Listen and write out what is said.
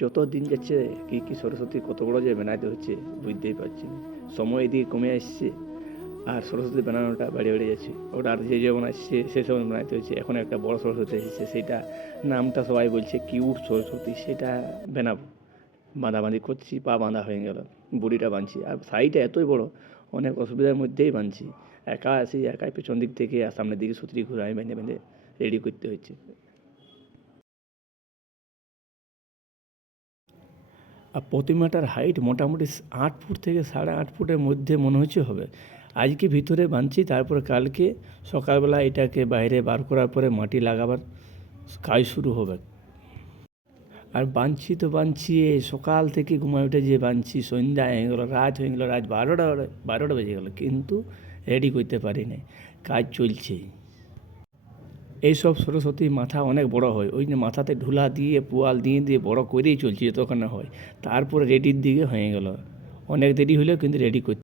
যত দিন যাচ্ছে, কি কি সরস্বতী কত বড় যে বানাইতে হচ্ছে, বুঝতেই পারছি না। সময় এদিকে কমে আসছে, আর সরস্বতী বানানোটা বেড়ে বেড়ে যাচ্ছে। ওটা আর যে যেমন আসছে সে সময় বানাইতে হচ্ছে। এখন একটা বড় সরস্বতী এসেছে সেটা নামটা সবাই বলছে কিউট সরস্বতী, সেটা বানাবো। বাঁধাবাঁধি করছি, পা বাঁধা হয়ে গেল, বুড়িটা বাঁধছি। আর সাইডটা এতই বড়, অনেক অসুবিধার মধ্যেই বাঁধছি। একা আসি একাই পেছন দিক থেকে আর সামনের দিকে সুতরি ঘুরাই বেঁধে বেঁধে রেডি করতে হচ্ছে। প্রতিমাটার হাইট মোটামুটি আট ফুট থেকে সাড়ে আট ফুটের মধ্যে মনে হচ্ছে হবে। আজকে ভিতরে বাঁধছি তারপরে কালকে সকালবেলা এটাকে বাইরে বার করার পরে মাটি লাগাবার কাজ শুরু হবে। আর বাঁধছি তো বাঁধছি সকাল থেকে ঘুমায় উঠে যে বাঁধছি সন্ধ্যা হয়ে গেলো, রাত হয়ে গেলো, রাত বারোটা বারোটা বেজে গেলো, কিন্তু রেডি করতে পারি নাই কাজ চলছে এইসব সরস্বতীর মাথা অনেক বড় হয়। ওই যে মাথাতে ঢুলা দিয়ে, পোয়াল দিয়ে দিয়ে বড় করেই চলছে যতক্ষণ হয়। তারপরে রেডির দিকে হয়ে গেল। অনেক দেরি হলেও কিন্তু রেডি করতে